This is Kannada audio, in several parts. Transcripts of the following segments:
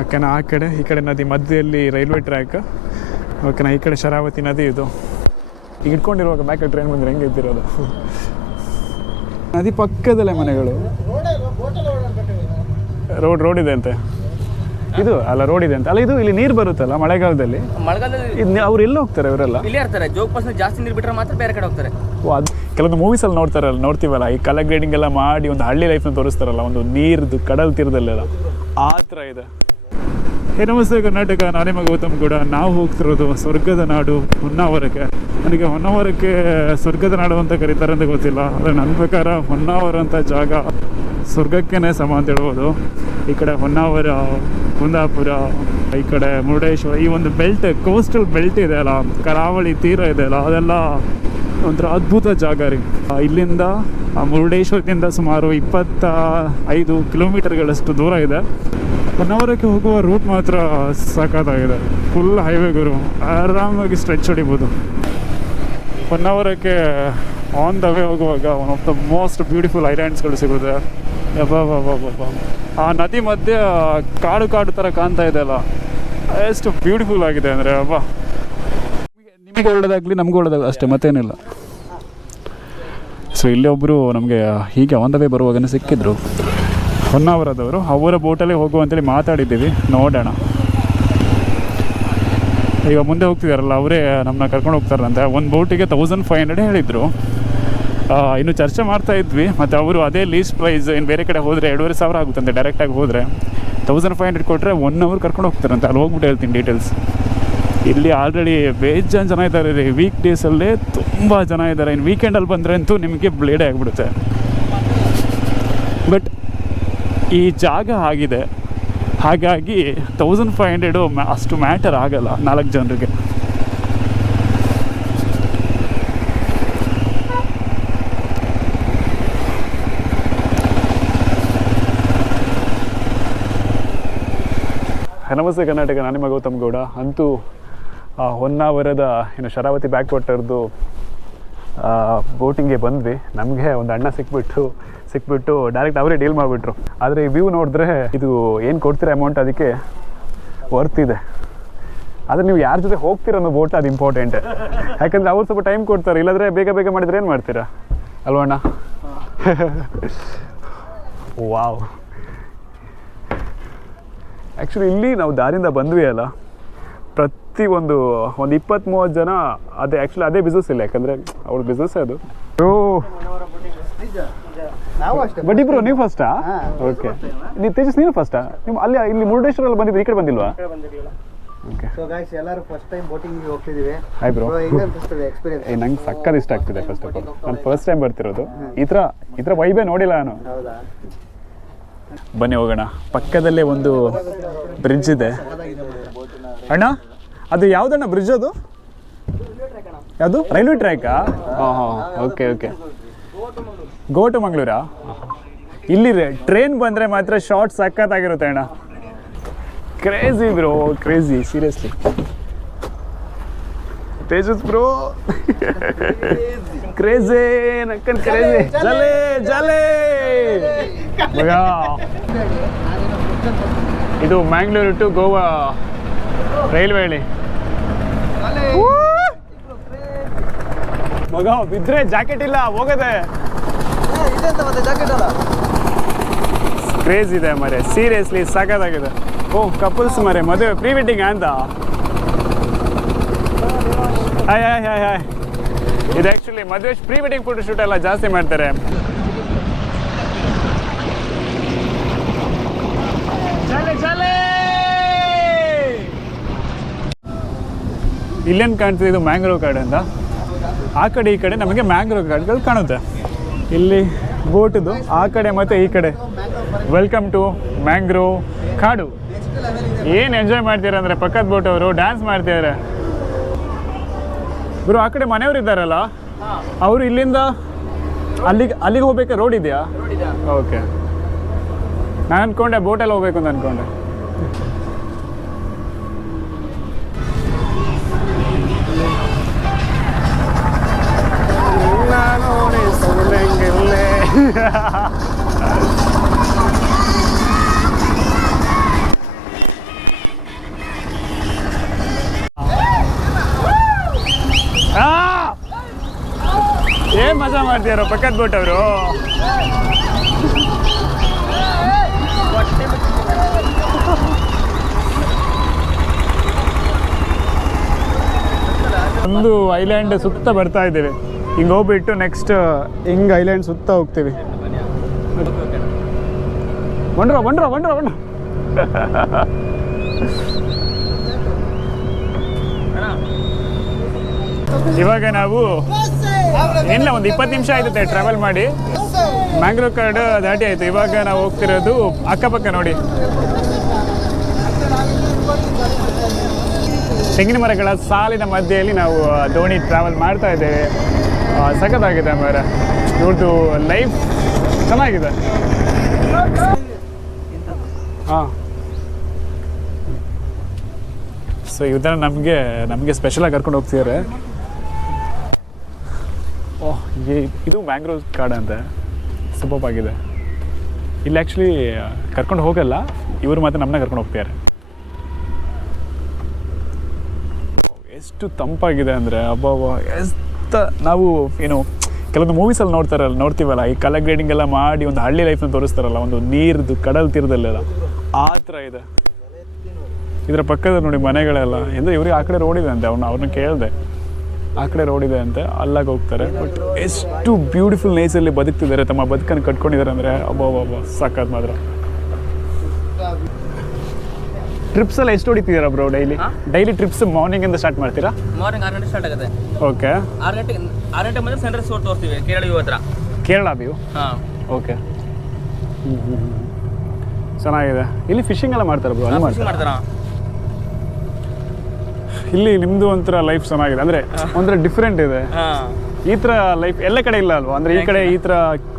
ಓಕೆನಾ. ಆ ಕಡೆ ಈ ಕಡೆ ನದಿ ಮಧ್ಯದಲ್ಲಿ ರೈಲ್ವೆ ಟ್ರ್ಯಾಕ್. ಓಕೆನಾ. ಈ ಕಡೆ ಶರಾವತಿ ನದಿ. ಇದು ಈಗ ಇಟ್ಕೊಂಡಿರುವಾಗ ಬ್ಯಾಕಲ್ಲಿ ಟ್ರೈನ್ ಬಂದರೆ ಹೆಂಗೆ ಇದ್ದಿರೋದು. ನದಿ ಪಕ್ಕದಲ್ಲೇ ಮನೆಗಳು. ರೋಡ್ ಇದೆ ಅಂತೆ. ಇದು ಅಲ್ಲ ರೋಡ್ ಇದೆ ಅಂತ ಅಲ್ಲ. ಇದು ಇಲ್ಲಿ ನೀರು ಬರುತ್ತಲ್ಲ ಮಳೆಗಾಲದಲ್ಲಿ. ಅವ್ರು ಎಲ್ಲಿ ಹೋಗ್ತಾರೆ ಅವರೆಲ್ಲ? ಇಲ್ಲೇ ಇರ್ತಾರೆ. ಜೋಗ್ ಪಾಸ್ ಜಾಸ್ತಿ ನೀರು ಬಿಟ್ಟರೆ ಮಾತ್ರ ಬೇರೆ ಕಡೆ ಹೋಗ್ತಾರೆ. ಅದು ಕೆಲವೊಂದು ಮೂವೀಸಲ್ಲಿ ನೋಡ್ತೀವಲ್ಲ, ಈ ಕಲರ್ ಗ್ರೇಡಿಂಗ್ ಎಲ್ಲ ಮಾಡಿ ಒಂದು ಹಳ್ಳಿ ಲೈಫ್ನ ತೋರಿಸ್ತಾರಲ್ಲ, ಒಂದು ನೀರ್ದು ಕಡಲ್ ತೀರದಲ್ಲೆಲ್ಲ ಆ ಥರ ಇದೆ. ನಮಸ್ತೆ ಕರ್ನಾಟಕ, ನಾನೇ ಮಗ ಗೌತಮ್ ಕೂಡ. ನಾವು ಹೋಗ್ತಿರೋದು ಸ್ವರ್ಗದ ನಾಡು ಹೊನ್ನಾವರಕ್ಕೆ. ನನಗೆ ಹೊನ್ನಾವರಕ್ಕೆ ಸ್ವರ್ಗದ ನಾಡು ಅಂತ ಕರೀತಾರೆ ಅಂತ ಗೊತ್ತಿಲ್ಲ, ಆದರೆ ನನ್ನ ಪ್ರಕಾರ ಹೊನ್ನಾವರ ಅಂತ ಜಾಗ ಸ್ವರ್ಗಕ್ಕೇ ಸಮ ಅಂತ ಹೇಳ್ಬೋದು. ಈ ಕಡೆ ಹೊನ್ನಾವರ, ಕುಂದಾಪುರ, ಈ ಕಡೆ ಮುರುಡೇಶ್ವರ, ಈ ಒಂದು ಬೆಲ್ಟ್, ಕೋಸ್ಟಲ್ ಬೆಲ್ಟ್ ಇದೆ ಅಲ್ಲ, ಕರಾವಳಿ ತೀರ ಇದೆ ಅಲ್ಲ, ಅದೆಲ್ಲ ಒಂಥರ ಅದ್ಭುತ ಜಾಗ ರೀ. ಇಲ್ಲಿಂದ ಮುರುಡೇಶ್ವರದಿಂದ ಸುಮಾರು 25 ಕಿಲೋಮೀಟರ್ಗಳಷ್ಟು ದೂರ ಇದೆ. ಹೊನ್ನಾವರಕ್ಕೆ ಹೋಗುವ ರೂಟ್ ಮಾತ್ರ ಸಖತ್ತಾಗಿದೆ. ಫುಲ್ ಹೈವೇ ಗುರು, ಆರಾಮಾಗಿ ಸ್ಟ್ರೆಚ್ ಹೊಡಿಬೋದು. ಹೊನ್ನಾವರಕ್ಕೆ ಆನ್ ದ ವೇ ಹೋಗುವಾಗ one of the most beautiful ಐಲ್ಯಾಂಡ್ಸ್ಗಳು ಸಿಗುತ್ತೆ. ಆ ನದಿ ಮಧ್ಯೆ ಕಾಡು ಥರ ಕಾಣ್ತಾ ಇದೆ ಅಲ್ಲ, ಎಷ್ಟು ಬ್ಯೂಟಿಫುಲ್ ಆಗಿದೆ ಅಂದರೆ ನಿಮಗೆ ಒಳ್ಳೆದಾಗಲಿ, ನಮಗೂ ಒಳ್ಳೆದಾಗಲಿ ಅಷ್ಟೇ, ಮತ್ತೇನಿಲ್ಲ. ಸೊ ಇಲ್ಲಿ ಒಬ್ಬರು ನಮಗೆ ಹೀಗೆ ಆನ್ ದ ವೇ ಬರುವಾಗನೇ ಸಿಕ್ಕಿದ್ರು, ಹೊನ್ನಾವರದವರು. ಅವರ ಬೋಟಲ್ಲೇ ಹೋಗುವಂತೇಳಿ ಮಾತಾಡಿದ್ದೀವಿ, ನೋಡೋಣ. ಈಗ ಮುಂದೆ ಹೋಗ್ತಿದಾರಲ್ಲ ಅವರೇ ನಮ್ಮನ್ನ ಕರ್ಕೊಂಡು ಹೋಗ್ತಾರಂತೆ. ಒಂದು ಬೋಟಿಗೆ 1500 ಹೇಳಿದರು. ಇನ್ನು ಚರ್ಚೆ ಮಾಡ್ತಾ ಇದ್ವಿ, ಮತ್ತು ಅವರು ಅದೇ ಲೀಸ್ಟ್ ಪ್ರೈಸ್, ಇನ್ನು ಬೇರೆ ಕಡೆ ಹೋದರೆ 2500 ಆಗುತ್ತಂತೆ. ಡೈರೆಕ್ಟಾಗಿ ಹೋದರೆ 1500 ಕೊಟ್ಟರೆ 1 ಅವರ್ ಕರ್ಕೊಂಡು ಹೋಗ್ತಾರಂತೆ. ಅಲ್ಲಿ ಹೋಗ್ಬಿಟ್ಟು ಹೇಳ್ತೀನಿ ಡೀಟೇಲ್ಸ್. ಇಲ್ಲಿ ಆಲ್ರೆಡಿ ಬೇಜಾನ್ ಜನ ಇದ್ದಾರೆ ರೀ. ವೀಕ್ ಡೇಸಲ್ಲೇ ತುಂಬ ಜನ ಇದ್ದಾರೆ. ಇನ್ನು ವೀಕೆಂಡಲ್ಲಿ ಬಂದರೆ ಅಂತೂ ನಿಮಗೆ ಬ್ಲೇಡೇ ಆಗಿಬಿಡುತ್ತೆ. ಬಟ್ ಈ ಜಾಗ ಆಗಿದೆ, ಹಾಗಾಗಿ 1500 ಅಷ್ಟು ಮ್ಯಾಟರ್ ಆಗಲ್ಲ 4 ಜನರಿಗೆ. ನಮಸ್ತೆ ಕರ್ನಾಟಕ, ನಾನು ನಿಮ್ಮ ಗೌತಮ್ ಗೌಡ. ಅಂತೂ ಹೊನ್ನಾವರದ ಶರಾವತಿ ಬ್ಯಾಕ್ ವಾಟರ್ದು ಬೋಟಿಂಗ್ಗೆ ಬಂದ್ವಿ. ನಮಗೆ ಒಂದು ಅಣ್ಣ ಸಿಕ್ಬಿಟ್ಟು ಡೈರೆಕ್ಟ್ ಅವರೇ ಡೀಲ್ ಮಾಡಿಬಿಟ್ರು. ಆದರೆ ಈ ವ್ಯೂ ನೋಡಿದ್ರೆ ಇದು ಏನು ಕೊಡ್ತೀರ ಅಮೌಂಟ್ ಅದಕ್ಕೆ ವರ್ತ್ ಇದೆ. ಆದರೆ ನೀವು ಯಾರ ಜೊತೆ ಹೋಗ್ತೀರ ಅನ್ನೋ ಬೋಟ್ ಅದು ಇಂಪಾರ್ಟೆಂಟ್. ಯಾಕಂದರೆ ಅವ್ರು ಸ್ವಲ್ಪ ಟೈಮ್ ಕೊಡ್ತಾರೆ, ಇಲ್ಲಾಂದರೆ ಬೇಗ ಮಾಡಿದ್ರೆ ಏನು ಮಾಡ್ತೀರಾ ಅಲ್ವ ಅಣ್ಣ? ವಾವ್. ಆ್ಯಕ್ಚುಲಿ ಇಲ್ಲಿ ನಾವು ದಾರಿಯಿಂದ ಬಂದ್ವಿ ಅಲ್ಲ, ಪ್ರತಿ ಒಂದು 20-30 ಜನ ಅದೇ ಬಿಸ್ನೆಸ್ ಇಲ್ಲ. ಯಾಕಂದರೆ ಅವ್ರ ಬಿಸ್ನೆಸ್ ಅದು. ಬಟ್ ಇಬ್ರು ನೀವು ಫಸ್ಟಾ? ಓಕೆ. ನೀವು ತೇಜಸ್ ನೀವು ಫಸ್ಟಾ? ನೀವು ಇಲ್ಲಿ ಮುರುಡೇಶ್ವರಲ್ಲಿ ಬಂದಿದ್ದು, ಈ ಕಡೆ ಬಂದಿಲ್ವಾ? ಓಕೆ. ಸೊ ಗೈಸ್ ಎಲ್ಲರೂ ಫಸ್ಟ್ ಟೈಮ್ ಬೋಟಿಂಗ್ ಹೋಗ್ತಿದ್ದೀವಿ. ಹಾಯ್ ಬ್ರೋ, ಹೇಗೆ ಅನಿಸ್ತದೆ ಎಕ್ಸ್ಪೀರಿಯನ್ಸ್? ನಂಗೆ ಸಕ್ಕತ್ ಇಷ್ಟ ಆಗ್ತಿದೆ. ಫಸ್ಟ್ ಆಫ್ ಆಲ್ ನಾನು ಫಸ್ಟ್ ಟೈಮ್ ಬರ್ತಿರೋದು. ಈ ಥರ ವೈಬೇ ನೋಡಿಲ್ಲ ನಾನು. ಹೌದಾ? ಬನ್ನಿ ಹೋಗೋಣ. ಪಕ್ಕದಲ್ಲೇ ಒಂದು ಬ್ರಿಡ್ಜ್ ಇದೆ ಅಣ್ಣ. ಅದು ಯಾವುದಣ್ಣ ಬ್ರಿಡ್ಜ್? ಅದು ಯಾವುದು? ರೈಲ್ವೆ ಟ್ರ್ಯಾಕಾ? ಹಾಂ. ಓಕೆ. ಗೋ ಟು ಮಂಗಳೂರಾ? ಇಲ್ಲಿ ಟ್ರೈನ್ ಬಂದರೆ ಮಾತ್ರ ಶಾರ್ಟ್ ಸಕ್ಕತ್ತಾಗಿರುತ್ತೆ ಅಣ್ಣ. Crazy bro, crazy, seriously. Tejas bro crazy, ನಕ್ಕನ್ ಕ್ರೇಜಿ. ಜಲೆ ಇದು ಮ್ಯಾಂಗ್ಳೂರು ಟು ಗೋವಾ ರೈಲ್ವೆ ಹೇಳಿ ಮಗ. ಬಿದ್ರೆ ಜಾಕೆಟ್ ಇಲ್ಲ, ಹೋಗದೆ. ಕ್ರೇಜ್ ಇದೆ ಮರೆ, ಸೀರಿಯಸ್ಲಿ ಸಖತ್ತಾಗಿದೆ. ಓಹ್ ಕಪಲ್ಸ್ ಮರೆ, ಮದುವೆ ಪ್ರೀ ವೆಡ್ಡಿಂಗ್ ಅಂತ. ಹಾಯ್. ಇದು ಆ್ಯಕ್ಚುಲಿ ಮದುವೆ ಪ್ರೀ ವೆಡ್ಡಿಂಗ್ ಫೋಟೋ ಶೂಟ್ ಎಲ್ಲ ಜಾಸ್ತಿ ಮಾಡ್ತಾರೆ. ಇಲ್ಲೇನು ಕಾಣ್ತಿದೆ? ಇದು ಮ್ಯಾಂಗ್ರೋವ್ ಕಾಡು ಅಂತ. ಆ ಕಡೆ ಈ ಕಡೆ ನಮಗೆ ಮ್ಯಾಂಗ್ರೋವ್ ಕಾಡುಗಳು ಕಾಣುತ್ತೆ. ಇಲ್ಲಿ ಬೋಟದು ಆ ಕಡೆ ಮತ್ತು ಈ ಕಡೆ. ವೆಲ್ಕಮ್ ಟು ಮ್ಯಾಂಗ್ರೋವ್ ಕಾಡು. ಏನು ಎಂಜಾಯ್ ಮಾಡ್ತೀರ ಅಂದರೆ ಪಕ್ಕದ ಬೋಟ್ ಅವರು ಡ್ಯಾನ್ಸ್ ಮಾಡ್ತಿದ್ದಾರೆ. ಗುರು ಆ ಕಡೆ ಮನೆಯವರು ಇದ್ದಾರಲ್ಲ, ಅವರು ಇಲ್ಲಿಂದ ಅಲ್ಲಿಗೆ ಹೋಗ್ಬೇಕಾ? ರೋಡ್ ಇದೆಯಾ? ಓಕೆ. ನಾನು ಅಂದ್ಕೊಂಡೆ ಬೋಟಲ್ಲಿ ಹೋಗ್ಬೇಕು ಅಂತ ಅಂದ್ಕೊಂಡೆ. ಮಾಡ್ತಿದಾರೋ ಪಕ್ಕದ ಬೋಟ್ ಅವರು. ಒಂದು ಐಲ್ಯಾಂಡ್ ಸುತ್ತ ಬರ್ತಾ ಇದ್ದೇವೆ. ಹಿಂಗೆ ಹೋಗ್ಬಿಟ್ಟು ನೆಕ್ಸ್ಟ್ ಹಿಂಗೆ ಐಲ್ಯಾಂಡ್ ಸುತ್ತ ಹೋಗ್ತೀವಿ. ಬಂಡ್ರ ಬಂಡ್ರ ಬಂಡ್ರ ಬಂಡ್ರ ಇವಾಗ ನಾವು ಇಲ್ಲ ಒಂದು 20 ನಿಮಿಷ ಆಯ್ತದೆ ಟ್ರಾವೆಲ್ ಮಾಡಿ. ಮ್ಯಾಂಗ್ಳೂರ್ ಕಾರ್ಡ್ ದಾಟಿ ಆಯಿತು. ಇವಾಗ ನಾವು ಹೋಗ್ತಿರೋದು ಅಕ್ಕಪಕ್ಕ ನೋಡಿ ತೆಂಗಿನ ಮರಗಳ ಸಾಲಿನ ಮಧ್ಯೆಯಲ್ಲಿ ನಾವು ದೋಣಿ ಟ್ರಾವೆಲ್ ಮಾಡ್ತಾ ಇದ್ದೇವೆ. ಸಖತ್ತಾಗಿದೆ ಮರ. ಇವ್ರದ್ದು ಲೈಫ್ ಚೆನ್ನಾಗಿದೆ. ಹಾಂ, ಸೊ ಇದನ್ನು ನಮಗೆ ಸ್ಪೆಷಲಾಗಿ ಕರ್ಕೊಂಡು ಹೋಗ್ತಿದ್ದಾರೆ. ಓಹ್, ಇದು ಮ್ಯಾಂಗ್ರೋವ್ ಕಾಡು ಅಂತ ಸೂಪರ್ ಆಗಿದೆ. ಇಲ್ಲಿ ಆ್ಯಕ್ಚುಲಿ ಕರ್ಕೊಂಡು ಹೋಗಲ್ಲ, ಇವರು ಮಾತ್ರ ನಮ್ಮನ್ನ ಕರ್ಕೊಂಡು ಹೋಗ್ತಿದ್ದಾರೆ. ಎಷ್ಟು ತಂಪಾಗಿದೆ ಅಂದರೆ ಅಬ್ಬಬ್ಬ. ನಾವು ಏನು ಕೆಲವೊಂದು ಮೂವೀಸಲ್ಲಿ ನೋಡ್ತೀವಲ್ಲ, ಈ ಕಲರ್ ಗ್ರೇಡಿಂಗ್ ಎಲ್ಲ ಮಾಡಿ ಒಂದು ಹಳ್ಳಿ ಲೈಫ್ನ ತೋರಿಸ್ತಾರಲ್ಲ, ಒಂದು ನೀರ್ದು ಕಡಲ್ ತೀರದಲ್ಲೆಲ್ಲ ಆ ಥರ ಇದೆ. ಇದರ ಪಕ್ಕದ ನೋಡಿ ಮನೆಗಳೆಲ್ಲ. ಅಂದರೆ ಇವ್ರಿಗೆ ಆ ಕಡೆ ರೋಡ್ ಇದೆ ಅಂತೆ. ಅವ್ರನ್ನ ಕೇಳಿದೆ, ಆ ಕಡೆ ರೋಡ್ ಇದೆ ಅಂತೆ, ಅಲ್ಲಾಗಿ ಹೋಗ್ತಾರೆ. ಬಟ್ ಎಷ್ಟು ಬ್ಯೂಟಿಫುಲ್ ನೇಚರಲ್ಲಿ ಬದುಕ್ತಿದ್ದಾರೆ, ತಮ್ಮ ಬದುಕನ್ನು ಕಟ್ಕೊಂಡಿದ್ದಾರೆ ಅಂದರೆ ಅಬ್ಬಬ್ಬ ಸಾಕಾದ ಮಾತ್ರ. ಟ್ರಿಪ್ಸ್ ಎಲ್ಲ ಎಷ್ಟು ಹೊಡಿತಿದ್ದೀರಾ ಬ್ರೋ ಡೈಲಿ ಟ್ರಿಪ್ಸ್ ಮಾರ್ನಿಂಗಿಂದ ಸ್ಟಾರ್ಟ್ ಮಾಡ್ತೀರಾ? ಮಾರ್ನಿಂಗ್ 6 ಗಂಟೆ ಸ್ಟಾರ್ಟ್ ಆಗುತ್ತೆ. ಓಕೆ, 6 ಗಂಟೆ ಬಂದರೆ ಸನ್ರೈಸ್ ತೋರಿಸ್ತೀವಿ ಕೇರಳ ವ್ಯೂ ಹತ್ರ. ಕೇರಳ ವ್ಯೂ? ಹಾಂ, ಓಕೆ. ಚೆನ್ನಾಗಿದೆ. ಇಲ್ಲಿ ಫಿಶಿಂಗ್ ಎಲ್ಲ ಮಾಡ್ತಾರೆ ಬ್ರೋ? ಅಲ್ಲಿ ಮಾಡ್ತಾರಾ? ಇಲ್ಲಿ ನಿಮ್ಮದು ಒಂಥರ ಲೈಫ್ ಚೆನ್ನಾಗಿದೆ, ಅಂದರೆ ಒಂಥರ ಡಿಫ್ರೆಂಟ್ ಇದೆ. ಈ ಥರ ಲೈಫ್ ಎಲ್ಲ ಕಡೆ ಇಲ್ಲ ಅಲ್ವಾ? ಅಂದರೆ ಈ ಕಡೆ ಈ ಥರ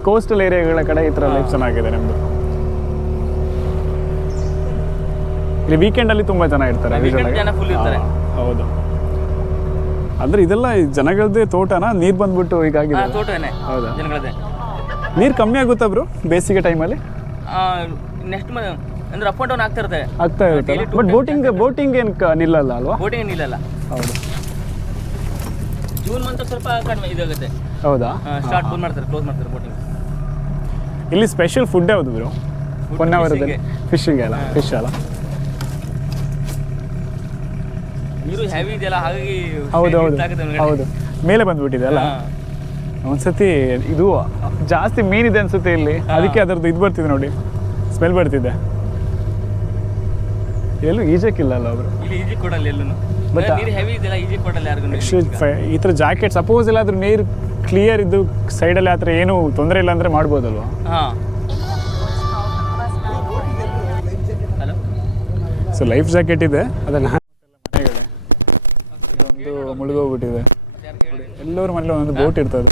ಕೋಸ್ಟಲ್ ಏರಿಯಾಗಳ ಕಡೆ ಈ ಥರ ಲೈಫ್ ಚೆನ್ನಾಗಿದೆ ನಿಮ್ಮದು. ಇಲ್ಲಿ ವೀಕೆಂಡಲ್ಲಿ ತುಂಬ ಜನ ಇರ್ತಾರೆ. ಹೌದು. ಅಂದರೆ ಇದೆಲ್ಲ ಜನಗಳದ್ದೇ ತೋಟನ? ನೀರು ಬಂದ್ಬಿಟ್ಟು ಹೀಗಾಗಿದೆ? ತೋಟನೇ. ಹೌದಾ? ಜನಗಳದ್ದೇ. ನೀರು ಕಮ್ಮಿ ಆಗುತ್ತಾ ಬ್ರೋ ಬೇಸಿಗೆ ಟೈಮಲ್ಲಿ? ನೆಕ್ಸ್ಟ್ ಅಂದ್ರೆ ಅಪ್ ಅಂಡ್ ಡೌನ್ ಆಗ್ತಾ ಇರುತ್ತೆ. ಬಟ್ ಬೋಟಿಂಗ್ ಏನು ನಿಲ್ಲಲ್ಲ ಅಲ್ವಾ? ಬೋಟಿಂಗ್ ನಿಲ್ಲಲ್ಲ. ಹೌದು. ಜೂನ್ ಮಂತ್ ಸ್ವಲ್ಪ ಕಡಿಮೆ ಇದಾಗುತ್ತೆ. ಹೌದಾ? ಸ್ಟಾರ್ಟ್ ಮಾಡ್ತಾರೆ, ಕ್ಲೋಸ್ ಮಾಡ್ತಾರೆ ಬೋಟಿಂಗ್. ಇಲ್ಲಿ ಸ್ಪೆಷಲ್ ಫುಡ್ ಯಾವುದು ಬ್ರೋ? ಹೊನ್ನಾವರದಲ್ಲಿ ಫಿಶಿಂಗ್ ಅಲ್ಲ? ಫಿಶ್ ಅಲ್ಲ? ನೀರು ಹೆವಿ ಇದೆಯಲ್ಲ, ಹಾಗಾಗಿ ಹೌದು ಮೇಲೆ ಬಂದ್ಬಿಟ್ಟಿದೆ ಅಲ್ಲ. ಒಂದ್ಸತಿ ಇದು ಜಾಸ್ತಿ ಮೀನಿದೆ ಅನ್ಸುತ್ತೆ ಇಲ್ಲಿ, ಅದಕ್ಕೆ ಅದರದ್ದು ಇದು ಬರ್ತಿದೆ ನೋಡಿ, ಸ್ಮೆಲ್ ಬರ್ತಿದೆ. ಎಲ್ಲೂ ಈಜಕ್ಕಿಲ್ಲ ಅಲ್ಲ ಅವರು? ಇಲ್ಲಿ ಈಜಿಕ್ ಕೊಡಲ್ಲ ಎಲ್ಲೂ. ಬಟ್ ನೀರು ಹೆವಿ ಇದೆಯಲ್ಲ, ಈಜಿಕ್ ಕೊಡಲ್ಲ ಯಾರಿಗೂ. ಈ ಥರ ಜಾಕೆಟ್ ಸಪೋಸ್ ಎಲ್ಲಾದ್ರೂ ನೀರು ಕ್ಲಿಯರ್ ಇದ್ದು ಸೈಡಲ್ಲಿ ಆ ಥರ ಏನೂ ತೊಂದರೆ ಇಲ್ಲ ಅಂದರೆ ಮಾಡ್ಬೋದಲ್ವಾ? ಹಾಂ. ಸೊ ಲೈಫ್ ಜಾಕೆಟ್ ಇದೆ, ಅದನ್ನು ಮನೆಗಳೇ ಇದೊಂದು ಮುಳುಗೋಗ್ಬಿಟ್ಟಿದೆ. ಎಲ್ಲರ ಮನೇಲಿ ಒಂದೊಂದು ಬೋಟ್ ಇರ್ತದೆ,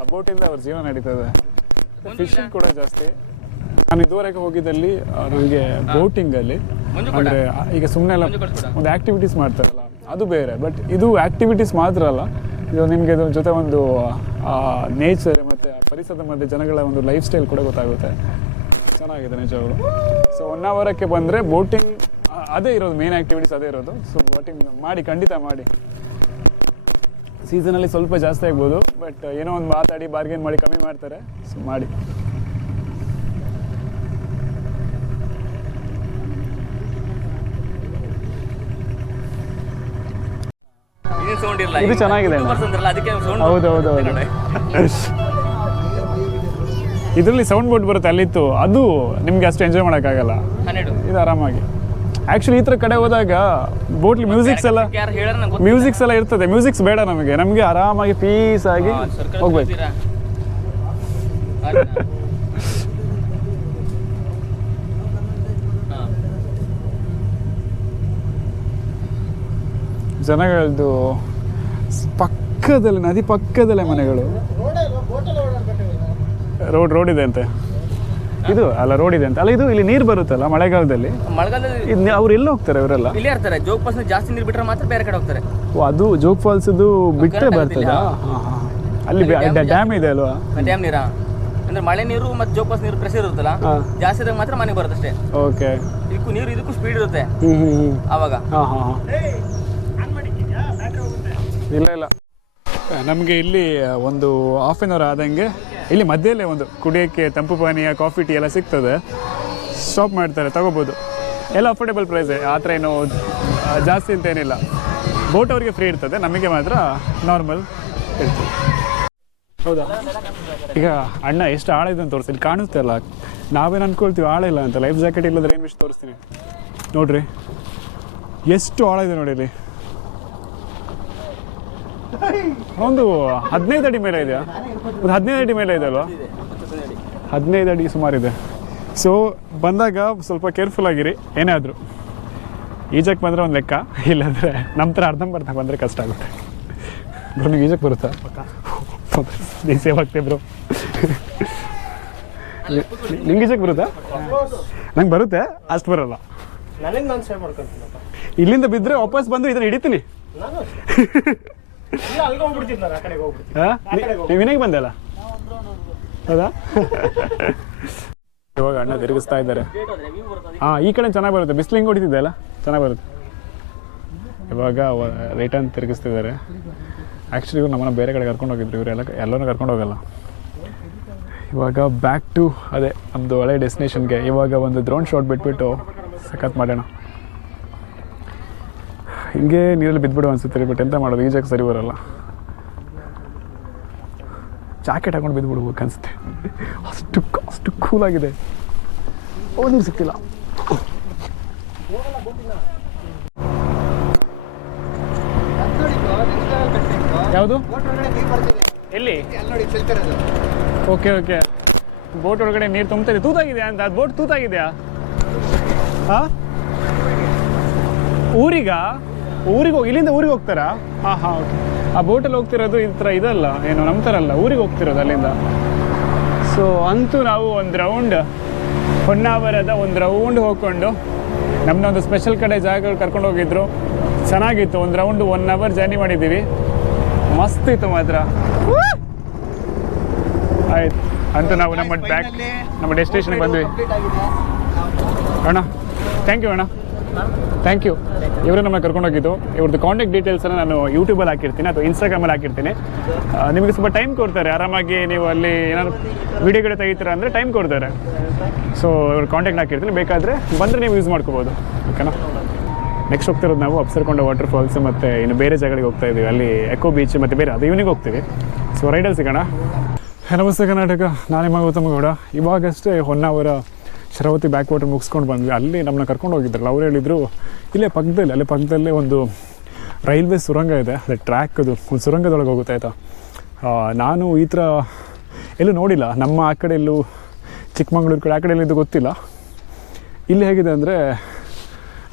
ಆ ಬೋಟಿಂದ ಅವ್ರ ಜೀವನ ನಡೀತದೆ. ಫಿಶಿಂಗ್ ಕೂಡ ಜಾಸ್ತಿ. ನಾನು ಇದುವರೆಗೆ ಹೋಗಿದ್ದಲ್ಲಿ ನನಗೆ ಬೋಟಿಂಗಲ್ಲಿ ಅಂದರೆ ಈಗ ಸುಮ್ಮನೆ ಎಲ್ಲ ಒಂದು ಆ್ಯಕ್ಟಿವಿಟೀಸ್ ಮಾಡ್ತಾರಲ್ಲ ಅದು ಬೇರೆ. ಬಟ್ ಇದು ಆ್ಯಕ್ಟಿವಿಟೀಸ್ ಮಾತ್ರ ಅಲ್ಲ, ಇದು ನಿಮಗೆ ಇದ್ರ ಜೊತೆ ಒಂದು ನೇಚರ್ ಮತ್ತು ಪರಿಸರದ ಮಧ್ಯೆ ಜನಗಳ ಒಂದು ಲೈಫ್ ಸ್ಟೈಲ್ ಕೂಡ ಗೊತ್ತಾಗುತ್ತೆ. ಚೆನ್ನಾಗಿದೆ ನಿಜಗಳು. ಸೊ 1 ಅವರಕ್ಕೆ ಬಂದರೆ ಬೋಟಿಂಗ್ ಅದೇ ಇರೋದು, ಮೇನ್ ಆ್ಯಕ್ಟಿವಿಟೀಸ್ ಅದೇ ಇರೋದು. ಸೊ ಬೋಟಿಂಗ್ ಮಾಡಿ, ಖಂಡಿತ ಮಾಡಿ. ಸೀಸನಲ್ಲಿ ಸ್ವಲ್ಪ ಜಾಸ್ತಿ ಆಗ್ಬೋದು, ಬಟ್ ಏನೋ ಒಂದು ಮಾತಾಡಿ ಬಾರ್ಗೇನ್ ಮಾಡಿ ಕಮ್ಮಿ ಮಾಡ್ತಾರೆ. ಸೊ ಮಾಡಿ. ಇದು ಚೆನ್ನಾಗಿದೆ. ಹೌದೌದು. ಇದರಲ್ಲಿ ಸೌಂಡ್ ಬೋಟ್ ಬರುತ್ತೆ, ಅಲ್ಲಿತ್ತು. ಅದು ನಿಮ್ಗೆ ಅಷ್ಟು ಎಂಜಾಯ್ ಮಾಡೋಕ್ಕಾಗಲ್ಲ. ಇದು ಆರಾಮಾಗಿ ಆ್ಯಕ್ಚುಲಿ ಈ ಥರ ಕಡೆ ಹೋದಾಗ ಬೋಟ್ಲಿ ಮ್ಯೂಸಿಕ್ಸ್ ಎಲ್ಲ ಇರ್ತದೆ. ಮ್ಯೂಸಿಕ್ಸ್ ಬೇಡ ನಮಗೆ ಆರಾಮಾಗಿ ಪೀಸ್ ಆಗಿ ಹೋಗ್ಬೇಕು. ಜನಗಳದ್ದು ಪಕ್ಕದಲ್ಲಿ, ನದಿ ಪಕ್ಕದಲ್ಲೇ ಮನೆಗಳು. ರೋಡ್ ಇದೆ ಅಂತೆ. ಇದು ಅಲ್ಲ, ರೋಡ್ ಇದೆ ಅಂತ ಅಲ್ಲ. ಇದು ಇಲ್ಲಿ ನೀರು ಬರುತ್ತಲ್ಲ ಮಳೆಗಾಲದಲ್ಲಿ. ಅವ್ರು ಎಲ್ಲಿ ಹೋಗ್ತಾರೆ? ಅವರೆಲ್ಲ ಇಲ್ಲೇ ಇರ್ತಾರೆ. ಜೋಗ್ ಫಾಲ್ಸ್ ಜಾಸ್ತಿ ನೀರು ಬಿಟ್ಟರೆ ಮಾತ್ರ ಬೇರೆ ಕಡೆ ಹೋಗ್ತಾರೆ. ಓ, ಅದು ಜೋಗ್ ಫಾಲ್ಸ್ದು ಬಿಟ್ಟರೆ ಬರ್ತದಾ? ಅಲ್ಲಿ ಡ್ಯಾಮ್ ಇದೆ ಅಲ್ವಾ? ಡ್ಯಾಮ್ ನೀರಾ ಅಂದ್ರೆ ಮಳೆ ನೀರು ಮತ್ತು ಜೋಗ್ ಫಾಲ್ಸ್ ನೀರು ಪ್ರೆಷರ್ ಇರುತ್ತಲ್ಲ, ಜಾಸ್ತಿ ಇದ್ದಾಗ ಮಾತ್ರ ಮನೆಗೆ ಬರುತ್ತೆ ಅಷ್ಟೇ. ಓಕೆ. ಇದಕ್ಕೂ ಸ್ಪೀಡ್ ಇರುತ್ತೆ ಆವಾಗ. ಇಲ್ಲ ನಮಗೆ ಇಲ್ಲಿ ಒಂದು ಹಾಫ್ ಆನ್ ಅವರ್ ಆದಂಗೆ ಇಲ್ಲಿ ಮಧ್ಯೆಯಲ್ಲೇ ಒಂದು ಕುಡಿಯೋಕ್ಕೆ ತಂಪು ಪಾನೀಯ ಕಾಫಿ ಟೀ ಎಲ್ಲ ಸಿಗ್ತದೆ. ಸ್ಟಾಪ್ ಮಾಡ್ತಾರೆ, ತಗೋಬೋದು. ಎಲ್ಲ ಅಫೋರ್ಡೆಬಲ್ ಪ್ರೈಸೇ, ಆ ಥರ ಏನು ಜಾಸ್ತಿ ಅಂತ ಏನಿಲ್ಲ. ಬೋಟ್ ಅವ್ರಿಗೆ ಫ್ರೀ ಇರ್ತದೆ, ನಮಗೆ ಮಾತ್ರ ನಾರ್ಮಲ್ ಇರ್ತದೆ. ಹೌದಾ? ಈಗ ಅಣ್ಣ ಎಷ್ಟು ಆಳ ಇದೆ ಅಂತ ತೋರಿಸಿ, ಇಲ್ಲಿ ಕಾಣುತ್ತೆ ಅಲ್ಲ, ನಾವೇನು ಅಂದ್ಕೊಳ್ತೀವಿ ಆಳ ಇಲ್ಲ ಅಂತ. ಲೈಫ್ ಜಾಕೆಟ್ ಇಲ್ಲದ್ರೆ ಏನು ವಿಷಯ ತೋರಿಸ್ತೀನಿ ನೋಡಿರಿ, ಎಷ್ಟು ಆಳ ಇದೆ ನೋಡಿ. ಇಲ್ಲಿ ಒಂದು 15 ಅಡಿ ಮೇಲೆ ಇದೆಯಾ? ಒಂದು 15 ಅಡಿ ಮೇಲೆ ಇದೆ ಅಲ್ವಾ? 15 ಅಡಿ ಸುಮಾರಿದೆ. ಸೊ ಬಂದಾಗ ಸ್ವಲ್ಪ ಕೇರ್ಫುಲ್ ಆಗಿರಿ. ಏನೇ ಆದರೂ ಈಜಕ್ಕೆ ಬಂದರೆ ಒಂದು ಲೆಕ್ಕ, ಇಲ್ಲಾಂದರೆ ನಮ್ಮ ಥರ ಅರ್ಧಂಬರ್ಧ ಬಂದರೆ ಕಷ್ಟ ಆಗುತ್ತೆ. ಬ್ರೋ ನೀವು ಈಜಕ್ಕೆ ಬರುತ್ತಾ? ನೀವು ಸೇವ್ ಆಗ್ತೇ ಬ್ರೋ. ನಿಮ್ಗೆ ಈಜಕ್ಕೆ ಬರುತ್ತಾ? ನಂಗೆ ಬರುತ್ತೆ, ಅಷ್ಟು ಬರೋಲ್ಲ. ಇಲ್ಲಿಂದ ಬಿದ್ದರೆ ವಾಪಸ್ ಬಂದು ಇದನ್ನು ಹಿಡಿತೀನಿ. ನೀವು ವಿನಯ್ ಬಂದೆ ಅಲ್ಲ? ಹೌದಾ? ಇವಾಗ ಅಣ್ಣ ತಿರುಗಿಸ್ತಾ ಇದ್ದಾರೆ. ಹಾಂ, ಈ ಕಡೆ ಚೆನ್ನಾಗಿ ಬರುತ್ತೆ, ಬಿಸಿಲು ಹಿಂಗೆ ಹೊಡಿತಿದ್ದೆ ಅಲ್ಲ, ಚೆನ್ನಾಗಿ ಬರುತ್ತೆ. ಇವಾಗ ರಿಟರ್ನ್ ತಿರುಗಿಸ್ತಿದ್ದಾರೆ. ಆ್ಯಕ್ಚುಲಿ ಇವ್ರು ನಮ್ಮನ್ನ ಬೇರೆ ಕಡೆ ಕರ್ಕೊಂಡು ಹೋಗಿದ್ರು, ಇವರೆಲ್ಲ ಎಲ್ಲರೂ ಕರ್ಕೊಂಡು ಹೋಗಲ್ಲ. ಇವಾಗ ಬ್ಯಾಕ್ ಟು ಅದೇ ನಮ್ಮದು ಒಳ್ಳೆ ಡೆಸ್ಟಿನೇಷನ್ಗೆ. ಇವಾಗ ಒಂದು ಡ್ರೋನ್ ಶಾಟ್ ಬಿಟ್ಬಿಟ್ಟು ಸಖತ್ ಮಾಡೋಣ. ಹಿಂಗೆ ನೀರಲ್ಲಿ ಬಿದ್ದುಬಿಡು ಅನ್ಸುತ್ತೆ, ಬಟ್ ಎಂತ ಮಾಡೋದು, ಈಜಕ್ಕೆ ಸರಿ ಬರೋಲ್ಲ. ಜಾಕೆಟ್ ಹಾಕೊಂಡು ಬಿದ್ದುಬಿಡ್ಬೇಕು ಅನಿಸುತ್ತೆ, ಅಷ್ಟು ಕೂಲಾಗಿದೆ. ನೀರು ಸಿಕ್ತಿಲ್ಲ. ಯಾವುದು? ಎಲ್ಲಿ? Okay okay. ಬೋಟ್ ಒಳಗಡೆ ನೀರು ತುಂಬ್ತಾ ತೂತಾಗಿದೆಯಾ ಅಂತ? ಅದು ಬೋಟ್ ತೂತಾಗಿದೆಯಾ? ಹಾಂ, ಊರಿಗೆ ಹೋಗಿ ಇಲ್ಲಿಂದ ಊರಿಗೆ ಹೋಗ್ತಾರಾ? ಹಾಂ ಹಾಂ, ಓಕೆ. ಆ ಬೋಟಲ್ಲಿ ಹೋಗ್ತಿರೋದು ಈ ಥರ ಇದಲ್ಲ, ಏನು ನಮ್ಮ ಥರ ಅಲ್ಲ, ಊರಿಗೆ ಹೋಗ್ತಿರೋದು ಅಲ್ಲಿಂದ. ಸೊ ಅಂತೂ ನಾವು ಒಂದು ರೌಂಡ್ ಹೊನ್ನಾವರದ ಒಂದು ರೌಂಡ್ ಹೋಗ್ಕೊಂಡು ನಮ್ಮನ್ನೊಂದು ಸ್ಪೆಷಲ್ ಕಡೆ ಜಾಗಗಳು ಕರ್ಕೊಂಡು ಹೋಗಿದ್ರು. ಚೆನ್ನಾಗಿತ್ತು. ಒಂದು ರೌಂಡ್ 1 ಅವರ್ ಜರ್ನಿ ಮಾಡಿದ್ದೀವಿ. ಮಸ್ತ್ ಇತ್ತು ಮಾತ್ರ. ಆಯ್ತು, ಅಂತೂ ನಾವು ನಮ್ಮ ಡೆಸ್ಟಿನೇಷನ್ಗೆ ಬಂದ್ವಿ ಅಣ್ಣ. ಥ್ಯಾಂಕ್ ಯು ಅಣ್ಣ, ಥ್ಯಾಂಕ್ ಯು. ಇವರು ನಮ್ಮನ್ನ ಕರ್ಕೊಂಡೋಗಿದ್ದು. ಇವ್ರದ್ದು ಕಾಂಟ್ಯಾಕ್ಟ್ ಡೀಟೇಲ್ಸನ್ನು ನಾನು ಯೂಟ್ಯೂಬಲ್ಲಿ ಹಾಕಿರ್ತೀನಿ ಅಥವಾ ಇನ್ಸ್ಟಾಗ್ರಾಮಲ್ಲಿ ಹಾಕಿರ್ತೀನಿ. ನಿಮಗೆ ಸ್ವಲ್ಪ ಟೈಮ್ ಕೊಡ್ತಾರೆ, ಆರಾಮಾಗಿ ನೀವು ಅಲ್ಲಿ ಏನಾದ್ರು ವೀಡಿಯೋಗಳು ತೆಗಿತೀರಾ ಅಂದರೆ ಟೈಮ್ ಕೊಡ್ತಾರೆ. ಸೊ ಇವ್ರ ಕಾಂಟ್ಯಾಕ್ಟ್ ಹಾಕಿರ್ತೀನಿ, ಬೇಕಾದರೆ ಬಂದರೆ ನೀವು ಯೂಸ್ ಮಾಡ್ಕೋಬೋದು. ಓಕೆನಾ? ನೆಕ್ಸ್ಟ್ ಹೋಗ್ತಿರೋದು ನಾವು ಅಪ್ಸರ್ಕೊಂಡ ವಾಟರ್ ಫಾಲ್ಸ್ ಮತ್ತು ಇನ್ನು ಬೇರೆ ಜಾಗಗಳಿಗೆ ಹೋಗ್ತಾ ಇದ್ದೀವಿ. ಅಲ್ಲಿ ಎಕೋ ಬೀಚ್ ಮತ್ತು ಬೇರೆ ಅದು ಈವ್ನಿಂಗ್ ಹೋಗ್ತೀವಿ. ಸೊ ರೈಡಲ್ಲಿ ಸಿಗೋಣ. ನಮಸ್ತೆ ಕರ್ನಾಟಕ, ನಾನು ನಿಮ್ಮ ಗೌತಮ್ ಗೌಡ. ಇವಾಗಷ್ಟೇ ಹೊನ್ನಾವರ ಶರಾವತಿ ಬ್ಯಾಕ್ ವಾಟರ್ ಮುಗಿಸ್ಕೊಂಡು ಬಂದ್ವಿ. ಅಲ್ಲಿ ನಮ್ಮನ್ನ ಕರ್ಕೊಂಡು ಹೋಗಿದ್ರಲ್ಲ, ಅವ್ರು ಹೇಳಿದರು ಅಲ್ಲೇ ಪಕ್ಕದಲ್ಲೇ ಒಂದು ರೈಲ್ವೆ ಸುರಂಗ ಇದೆ, ಅದೇ ಟ್ರ್ಯಾಕ್, ಅದು ಒಂದು ಸುರಂಗದೊಳಗೆ ಹೋಗುತ್ತೆ. ಆಯಿತಾ, ನಾನು ಈ ಥರ ಎಲ್ಲೂ ನೋಡಿಲ್ಲ. ನಮ್ಮ ಆ ಕಡೆ ಎಲ್ಲೂ ಚಿಕ್ಕಮಂಗ್ಳೂರು ಕಡೆ ಆ ಕಡೆ ಎಲ್ಲಿದ್ದು ಗೊತ್ತಿಲ್ಲ. ಇಲ್ಲಿ ಹೇಗಿದೆ ಅಂದರೆ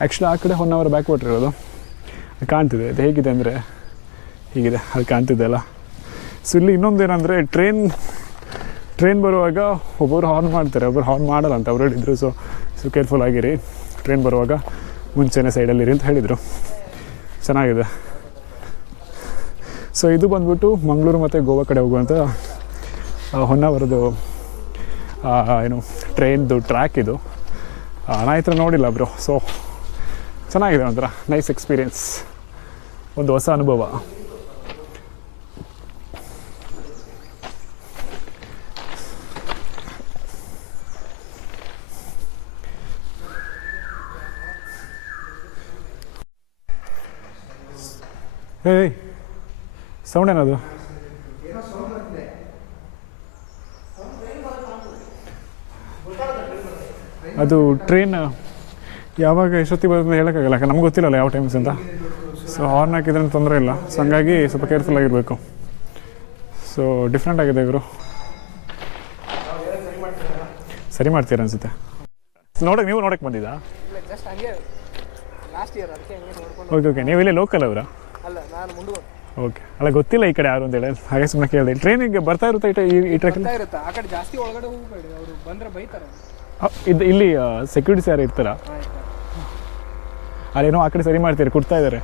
ಆ್ಯಕ್ಚುಲಿ ಆ ಕಡೆ ಹೊನ್ನಾವರ ಬ್ಯಾಕ್ ವಾಟರ್ ಇರೋದು ಅದು ಕಾಣ್ತಿದೆ. ಅದು ಹೇಗಿದೆ ಅಂದರೆ ಹೀಗಿದೆ, ಅದು ಕಾಣ್ತಿದೆ ಅಲ್ಲ. ಸೊ ಇಲ್ಲಿ ಇನ್ನೊಂದು ಏನಂದರೆ ಟ್ರೈನ್ ಬರುವಾಗ ಒಬ್ಬರು ಹಾರ್ನ್ ಮಾಡ್ತಾರೆ, ಒಬ್ಬರು ಹಾರ್ನ್ ಮಾಡಲ್ಲ ಅಂತ ಅವ್ರು ಹೇಳಿದರು. ಸೊ ಕೇರ್ಫುಲ್ ಆಗಿರಿ, ಟ್ರೈನ್ ಬರುವಾಗ ಮುಂಚೆನೇ ಸೈಡಲ್ಲಿರಿ ಅಂತ ಹೇಳಿದರು. ಚೆನ್ನಾಗಿದೆ. ಸೊ ಇದು ಬಂದ್ಬಿಟ್ಟು ಮಂಗಳೂರು ಮತ್ತು ಗೋವಾ ಕಡೆ ಹೋಗುವಂಥ ಹೊನ್ನಾವರದ್ದು ಏನು ಟ್ರೈನ್ದು ಟ್ರ್ಯಾಕ್ ಇದು. ನಾ ಈ ಥರ ನೋಡಿಲ್ಲ ಬ್ರೋ. ಸೊ ಚೆನ್ನಾಗಿದೆ, ಒಂಥರ ನೈಸ್ ಎಕ್ಸ್ಪೀರಿಯನ್ಸ್, ಒಂದು ಹೊಸ ಅನುಭವ. ಏಯ್, ಸೌಂಡ್ ಏನದು? ಅದು ಟ್ರೈನ್ ಯಾವಾಗ ಎಷ್ಟೊತ್ತಿಗೆ ಬರೋದು ಅಂತ ಹೇಳೋಕ್ಕಾಗಲ್ಲ, ಯಾಕೆ ನಮ್ಗೆ ಗೊತ್ತಿಲ್ಲಲ್ಲ ಯಾವ ಟೈಮ್ಸ್ ಅಂತ. ಸೊ ಹಾರ್ನ್ ಹಾಕಿದ್ರೆ ತೊಂದರೆ ಇಲ್ಲ. ಸೊ ಹಂಗಾಗಿ ಸ್ವಲ್ಪ ಕೇರ್ಫುಲ್ ಆಗಿರಬೇಕು. ಸೊ ಡಿಫ್ರೆಂಟ್ ಆಗಿದೆ ಇವರು. ಸರಿ ಮಾಡ್ತೀರ ಅನಿಸುತ್ತೆ. ನೀವು ನೋಡೋಕ್ಕೆ ಬಂದಿದ್ದಾ? Okay okay. ನೀವು ಇಲ್ಲೇ ಲೋಕಲ್ ಅವರಾ? ಓಕೆ. ಅಲ್ಲ ಗೊತ್ತಿಲ್ಲ ಈ ಕಡೆ ಯಾರು ಅಂತೇಳಿ, ಹಾಗೆ ಸುಮ್ಮನೆ ಕೇಳಿದೆ. ಟ್ರೈನಿಗೆ ಬರ್ತಾ ಇರುತ್ತೆ ಈ ಟ್ರೈಕಲ್ಲಿ? ಇದು ಇಲ್ಲಿ ಸೆಕ್ಯೂರಿಟೀಸ್ ಯಾರು ಇರ್ತಾರ? ಅಲ್ಲೇನೋ ಆ ಕಡೆ ಸರಿ ಮಾಡ್ತೀರಿ, ಕೊಡ್ತಾ ಇದ್ದಾರೆ.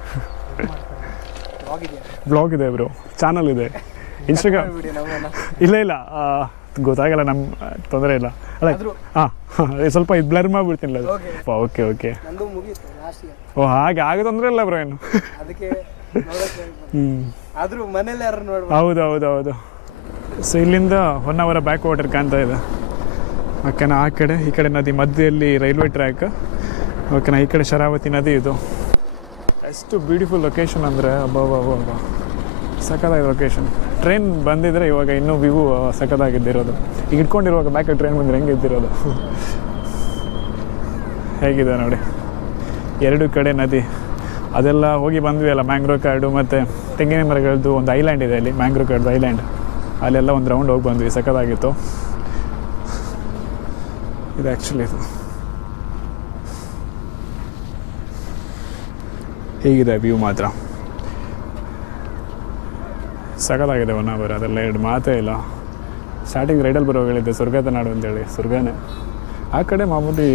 ಬ್ಲಾಗ್ ಇದೆ ಬ್ರೋ, ಚಾನಲ್ ಇದೆ, ಇನ್ಸ್ಟಾಗ್ರಾಮ್. ಇಲ್ಲ ಗೊತ್ತಾಗಲ್ಲ, ನಮ್ಮ ತೊಂದರೆ ಇಲ್ಲ. ಅಲ್ಲ ಹಾಂ, ಸ್ವಲ್ಪ ಇದು ಬ್ಲರ್ ಮಾಡಿಬಿಡ್ತೀನಿಲ್ಲ ಅದು. Okay okay. ಓ ಹಾಗೆ ತೊಂದರೆ ಇಲ್ಲ ಬ್ರೋ ಏನು. ಹ್ಞೂ ಆದ್ರೂ ಮನೇಲಿ ಯಾರು ನೋಡ್ಬೋದು. ಹೌದು ಹೌದು ಹೌದು. ಸೊ ಇಲ್ಲಿಂದ ಹೊನ್ನಾವರ ಬ್ಯಾಕ್ ವಾಟರ್ ಕಾಣ್ತಾ ಇದೆ. ಓಕೆನಾ, ಆ ಕಡೆ ಈ ಕಡೆ ನದಿ ಮಧ್ಯದಲ್ಲಿ ರೈಲ್ವೆ ಟ್ರ್ಯಾಕ್. ಓಕೆನಾ, ಈ ಕಡೆ ಶರಾವತಿ ನದಿ. ಇದು ಎಷ್ಟು ಬ್ಯೂಟಿಫುಲ್ ಲೊಕೇಶನ್ ಅಂದರೆ ಅಬ್ಬಬ್ಬಬ್ಬ, ಸಖತ್ತಾಗಿದೆ ಲೊಕೇಶನ್. ಟ್ರೈನ್ ಬಂದಿದ್ರೆ ಇವಾಗ ಇನ್ನೂ ವ್ಯೂ ಸಖತ್ತಾಗಿದ್ದಿರೋದು. ಈಗ ಇಟ್ಕೊಂಡಿರುವಾಗ ಬ್ಯಾಕಲ್ಲಿ ಟ್ರೈನ್ ಬಂದರೆ ಹೆಂಗೆ ಇದ್ದಿರೋದು. ಹೇಗಿದೆ ನೋಡಿ, ಎರಡು ಕಡೆ ನದಿ. ಅದೆಲ್ಲ ಹೋಗಿ ಬಂದ್ವಿ ಅಲ್ಲ, ಮ್ಯಾಂಗ್ರೋವ್ ಕಾಡು ಮತ್ತು ತೆಂಗಿನ ಮರಗಳದ್ದು ಒಂದು ಐಲ್ಯಾಂಡ್ ಇದೆ ಅಲ್ಲಿ, ಮ್ಯಾಂಗ್ರೋವ್ ಕಾಡ್ದು ಐಲ್ಯಾಂಡ್. ಅಲ್ಲೆಲ್ಲ ಒಂದು ರೌಂಡ್ ಹೋಗಿ ಬಂದ್ವಿ, ಸಖತ್ತಾಗಿತ್ತು. ಇದು ಆ್ಯಕ್ಚುಲಿ ಇದು ಹೇಗಿದೆ ವ್ಯೂ ಮಾತ್ರ ಸಖತ್ತಾಗಿದೆ. ಹೊನ್ನಾವರ ಅದೆಲ್ಲ ಎರಡು ಮಾತೇ ಇಲ್ಲ. ಸ್ಟಾರ್ಟಿಂಗ್ ರೈಡಲ್ಲಿ ಬರೋಗಳಿದ್ದೆ ಸ್ವರ್ಗದ ನಾಡು ಅಂತೇಳಿ, ಸ್ವರ್ಗನೇ. ಆ ಕಡೆ ಮಾಮೂಲಿ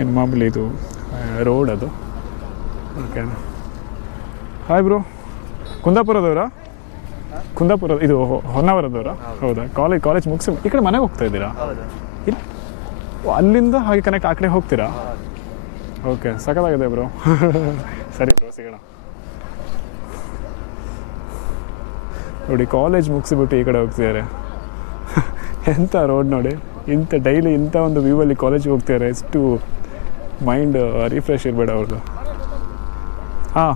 ಏನು ಮಾಮೂಲಿ ಇದು ರೋಡ್ ಅದು. Okay, hi bro. ಕುಂದಾಪುರದವರಾ? ಕುಂದಾಪುರ ಇದು ಹೊನ್ನಾವರದವರಾ? ಹೌದಾ. ಕಾಲೇಜ್ ಮುಗಿಸಿ ಈ ಕಡೆ ಮನೆಗೆ ಹೋಗ್ತಾ ಇದ್ದೀರಾ? ಇಲ್ಲ, ಅಲ್ಲಿಂದ ಹಾಗೆ ಕನೆಕ್ಟ್ ಆ ಕಡೆ ಹೋಗ್ತೀರಾ? ಓಕೆ, ಸಖತ್ತಾಗಿದೆ ಬ್ರೋ. ಸರಿ ಬ್ರೋ, ಸಿಗೋಣ. ನೋಡಿ, ಕಾಲೇಜ್ ಮುಗಿಸಿಬಿಟ್ಟು ಈ ಕಡೆ ಹೋಗ್ತಿದ್ದಾರೆ. ಎಂಥ ರೋಡ್ ನೋಡಿ, ಇಂಥ ಡೈಲಿ ಇಂಥ ಒಂದು ವ್ಯೂವಲ್ಲಿ ಕಾಲೇಜಿಗೆ ಹೋಗ್ತಿದ್ದಾರೆ. ಎಷ್ಟು ಮೈಂಡ್ ರಿಫ್ರೆಶ್ ಇರಬೇಡ ಅವ್ರದ್ದು. ಹಾಂ